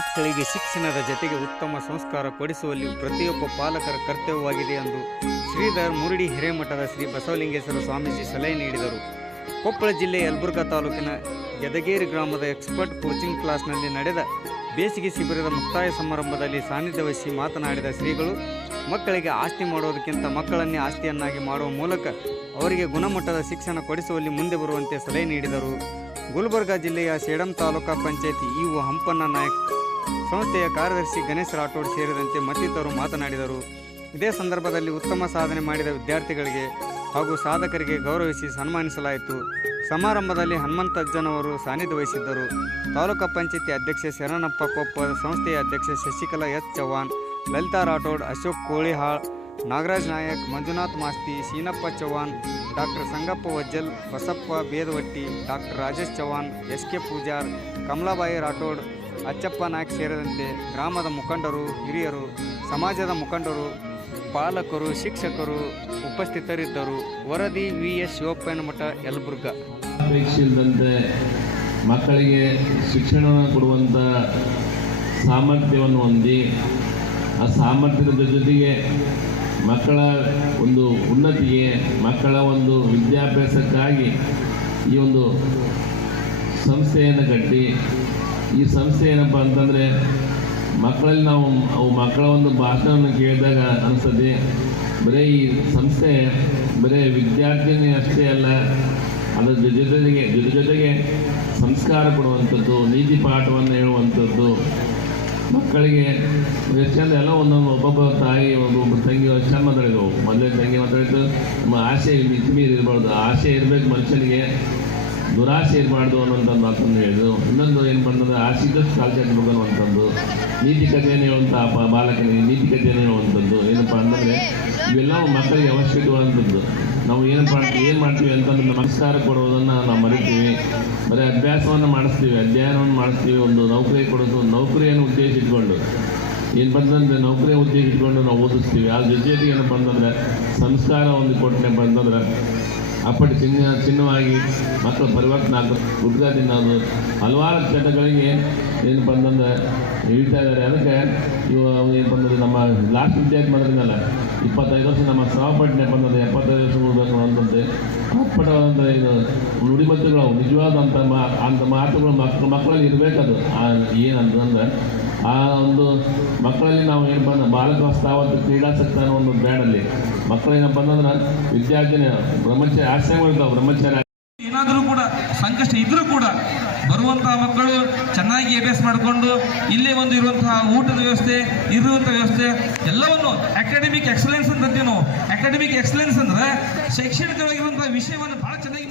ಮಕ್ಕಳಿಗೆ ಶಿಕ್ಷಣದ ಜೊತೆಗೆ ಉತ್ತಮ ಸಂಸ್ಕಾರ ಕೊಡಿಸುವಲ್ಲಿ ಪ್ರತಿಯೊಬ್ಬ ಪಾಲಕರ ಕರ್ತವ್ಯವಾಗಿದೆ ಎಂದು ಶ್ರೀಧರ್ ಮುರುಡಿ ಹಿರೇಮಠದ ಶ್ರೀ ಬಸವಲಿಂಗೇಶ್ವರ ಸ್ವಾಮೀಜಿ ಸಲಹೆ ನೀಡಿದರು. ಕೊಪ್ಪಳ ಜಿಲ್ಲೆ ಯಲಬುರ್ಗಾ ತಾಲೂಕಿನ ಯದಗೇರಿ ಗ್ರಾಮದ ಎಕ್ಸ್ಪರ್ಟ್ ಕೋಚಿಂಗ್ ಕ್ಲಾಸ್ನಲ್ಲಿ ನಡೆದ ಬೇಸಿಗೆ ಶಿಬಿರದ ಮುಕ್ತಾಯ ಸಮಾರಂಭದಲ್ಲಿ ಸಾನ್ನಿಧ್ಯ ವಹಿಸಿ ಮಾತನಾಡಿದ ಶ್ರೀಗಳು, ಮಕ್ಕಳಿಗೆ ಆಸ್ತಿ ಮಾಡೋದಕ್ಕಿಂತ ಮಕ್ಕಳನ್ನೇ ಆಸ್ತಿಯನ್ನಾಗಿ ಮಾಡುವ ಮೂಲಕ ಅವರಿಗೆ ಗುಣಮಟ್ಟದ ಶಿಕ್ಷಣ ಕೊಡಿಸುವಲ್ಲಿ ಮುಂದೆ ಬರುವಂತೆ ಸಲಹೆ ನೀಡಿದರು. ಗುಲ್ಬರ್ಗಾ ಜಿಲ್ಲೆಯ ಸೇಡಂ ತಾಲೂಕಾ ಪಂಚಾಯತಿ ಇಒ ಹಂಪಣ್ಣ ನಾಯಕ್ ಸಂಸ್ಥೆಯ ಕಾರ್ಯದರ್ಶಿ ಗಣೇಶ್ ರಾಠೋಡ್ ಸೇರಿದಂತೆ ಮತ್ತಿತರರು ಮಾತನಾಡಿದರು. ಇದೇ ಸಂದರ್ಭದಲ್ಲಿ ಉತ್ತಮ ಸಾಧನೆ ಮಾಡಿದ ವಿದ್ಯಾರ್ಥಿಗಳಿಗೆ ಹಾಗೂ ಸಾಧಕರಿಗೆ ಗೌರವಿಸಿ ಸನ್ಮಾನಿಸಲಾಯಿತು. ಸಮಾರಂಭದಲ್ಲಿ ಹನುಮಂತಜ್ಜನವರು ಸಾನ್ನಿಧ್ಯ ವಹಿಸಿದ್ದರು. ತಾಲೂಕಾ ಪಂಚಾಯತಿ ಅಧ್ಯಕ್ಷೆ ಶರಣಪ್ಪ ಕೊಪ್ಪ, ಸಂಸ್ಥೆಯ ಅಧ್ಯಕ್ಷೆ Shashikala S Chauhan Lalitha Rathod, Ashok Kolihal, Nagaraj Nayak, Manjunath Masti Sheenappa Chauhan doctor Sangappa Vajjal, Basappa Bedavatti, doctor Rajesh Chauhan S K Pujar, Kamalabai Rathod Achappa Nayak ಸೇರಿದಂತೆ ಗ್ರಾಮದ ಮುಖಂಡರು, ಹಿರಿಯರು, ಸಮಾಜದ ಮುಖಂಡರು, ಪಾಲಕರು, ಶಿಕ್ಷಕರು ಉಪಸ್ಥಿತರಿದ್ದರು. ವರದಿ ವಿ ಎಸ್ ಶಿವಪ್ಪನ ಮಠ, ಯಲಬುರ್ಗ. ಇಲ್ಲದಂತೆ ಮಕ್ಕಳಿಗೆ ಶಿಕ್ಷಣವನ್ನು ಕೊಡುವಂಥ ಸಾಮರ್ಥ್ಯವನ್ನು ಹೊಂದಿ, ಆ ಸಾಮರ್ಥ್ಯದ ಜೊತೆಗೆ ಮಕ್ಕಳ ಒಂದು ಉನ್ನತಿಗೆ, ಮಕ್ಕಳ ಒಂದು ವಿದ್ಯಾಭ್ಯಾಸಕ್ಕಾಗಿ ಈ ಒಂದು ಸಂಸ್ಥೆಯನ್ನು ಕಟ್ಟಿ ಈ ಸಂಸ್ಥೆ ಏನಪ್ಪ ಅಂತಂದರೆ, ಮಕ್ಕಳಲ್ಲಿ ನಾವು ಅವು ಮಕ್ಕಳ ಒಂದು ಭಾಷಣವನ್ನು ಕೇಳಿದಾಗ ಅನಿಸ್ತದೆ ಬರೀ ಈ ಸಂಸ್ಥೆ ಬರೀ ವಿದ್ಯಾರ್ಥಿನಿ ಅಷ್ಟೇ ಅಲ್ಲ, ಅದರ ಜೊತೆಗೆ, ಜೊತೆ ಜೊತೆಗೆ ಸಂಸ್ಕಾರ ಕೊಡುವಂಥದ್ದು, ನೀತಿ ಪಾಠವನ್ನು ಹೇಳುವಂಥದ್ದು. ಮಕ್ಕಳಿಗೆ ಚಂದ ಎಲ್ಲ ಒಂದೊಂದು ಒಬ್ಬೊಬ್ಬ ತಾಯಿ, ಒಬ್ಬೊಬ್ಬ ತಂಗಿ ಚಂದ ಮಾತಾಡಿದ್ರು. ಮೊದಲೇ ತಂಗಿ ಮಾತಾಡಿದ್ದು ನಮ್ಮ ಆಸೆ ಮಿತಿ ಮೀರಿ ಆಸೆ ಇರಬೇಕು ಮನುಷ್ಯನಿಗೆ. ದುರಾಸೆ ಇರಬಾರ್ದು ಅನ್ನೋಂಥ ಮಾತನ್ನು ಹೇಳಿದ್ರು. ಇನ್ನೊಂದು ಏನು ಬಂದ್ರೆ ಆಸೆ ಇದ್ದಷ್ಟು ಕಾಲ್ ಚಾಚಬೇಕು ಅನ್ನುವಂಥದ್ದು ನೀತಿ ಕಥೆಯನ್ನು ಹೇಳುವಂಥ ಬಾಲಕನಿಗೆ ನೀತಿ ಕಥೆಯನ್ನು ಹೇಳುವಂಥದ್ದು. ಏನಪ್ಪ ಅಂತಂದರೆ, ಇವೆಲ್ಲವೂ ಮಕ್ಕಳಿಗೆ ಅವಶ್ಯಕವಾದಂಥದ್ದು ನಾವು ಏನಪ್ಪ ಏನು ಮಾಡ್ತೀವಿ ಅಂತಂದ್ರೆ ನಮಸ್ಕಾರ ಕೊಡೋದನ್ನು ನಾವು ಮರಿತೀವಿ. ಬರೀ ಅಭ್ಯಾಸವನ್ನು ಮಾಡಿಸ್ತೀವಿ. ಅಧ್ಯಯನವನ್ನು ಮಾಡಿಸ್ತೀವಿ. ಒಂದು ನೌಕರಿ ಕೊಡೋದು, ನೌಕರಿಯನ್ನು ಉದ್ದೇಶ ಇಟ್ಕೊಂಡು ಏನು ಬಂತಂದರೆ ನೌಕರಿ ಉದ್ದೇಶ ಇಟ್ಕೊಂಡು ನಾವು ಓದಿಸ್ತೀವಿ. ಅದ್ರ ಜೊತೆಗೆ ಏನಪ್ಪ ಅಂತಂದರೆ, ಸಂಸ್ಕಾರ ಒಂದು ಕೊಟ್ಟನಪ್ಪ ಅಂತಂದ್ರೆ ಅಪ್ಪಟಿ ಚಿನ್ನ, ಚಿನ್ನವಾಗಿ ಮಕ್ಕಳು ಪರಿವರ್ತನೆ ಆಗ್ತದೆ ಹುಡುಗ ತಿನ್ನೋದು ಹಲವಾರು ಚಟಗಳಿಗೆ ಏನು ಬಂದಂದ್ರೆ ಹೇಳ್ತಾ ಇದ್ದಾರೆ. ಅದಕ್ಕೆ ಇವು ಏನು ಬಂದದ್ದು ನಮ್ಮ ಲಾಸ್ಟ್ ವಿದ್ಯಾರ್ಥಿ ಮಾಡಿದ್ನಲ್ಲ ಇಪ್ಪತ್ತೈದು ವರ್ಷ ನಮ್ಮ ಸಹಪಾಠನೆ ಬಂದದ್ದು ಎಪ್ಪತ್ತೈದು ವರ್ಷ ಉಳ್ಬೇಕು ಅಂತಂತೆ ಅಪ್ಪಟವಾದಂಥ ಇದು ನುಡಿಮದ್ದುಗಳು ಅವು ನಿಜವಾದಂಥ ಮಾ ಅಂಥ ಮಾತುಗಳು ಮಕ್ಕಳು ಮಕ್ಕಳಲ್ಲಿ ಇರಬೇಕದು. ಏನಂತಂದ್ರೆ ಆ ಒಂದು ಮಕ್ಕಳಲ್ಲಿ ನಾವು ಏನು ಬಂದ ಬಾಲಕಾವಸ್ಥಾವತ್ತು ಕ್ರೀಡಾಸಕ್ತ ಅನ್ನೋ ಒಂದು ಬ್ಯಾಡಲ್ಲಿ ಮಕ್ಕಳು ಏನಪ್ಪ ಅಂತಂದ್ರೆ ವಿದ್ಯಾರ್ಥಿನಿ ಬ್ರಹ್ಮಚಾರಿ ಆಶ್ರಯಗಳಿರ್ತಾವೆ ಬ್ರಹ್ಮಚಾರಿ ಏನಾದರೂ ಕೂಡ ಸಂಕಷ್ಟ ಇದ್ರೂ ಕೂಡ ಬರುವಂತಹ ಮಕ್ಕಳು ಚೆನ್ನಾಗಿ ಅಭ್ಯಾಸ ಮಾಡಿಕೊಂಡು ಇಲ್ಲೇ ಒಂದು ಇರುವಂತಹ ಊಟದ ವ್ಯವಸ್ಥೆ ಇರುವಂತಹ ವ್ಯವಸ್ಥೆ, ಎಲ್ಲವನ್ನು ಅಕಾಡೆಮಿಕ್ ಎಕ್ಸಲೆನ್ಸ್ ಅಂತ ಅಂತೀವಿ ನಾವು. ಅಕಾಡೆಮಿಕ್ ಎಕ್ಸಲೆನ್ಸ್ ಅಂದ್ರೆ ಶೈಕ್ಷಣಿಕವಾಗಿರುವಂತಹ ವಿಷಯವನ್ನು ಬಹಳ ಚೆನ್ನಾಗಿ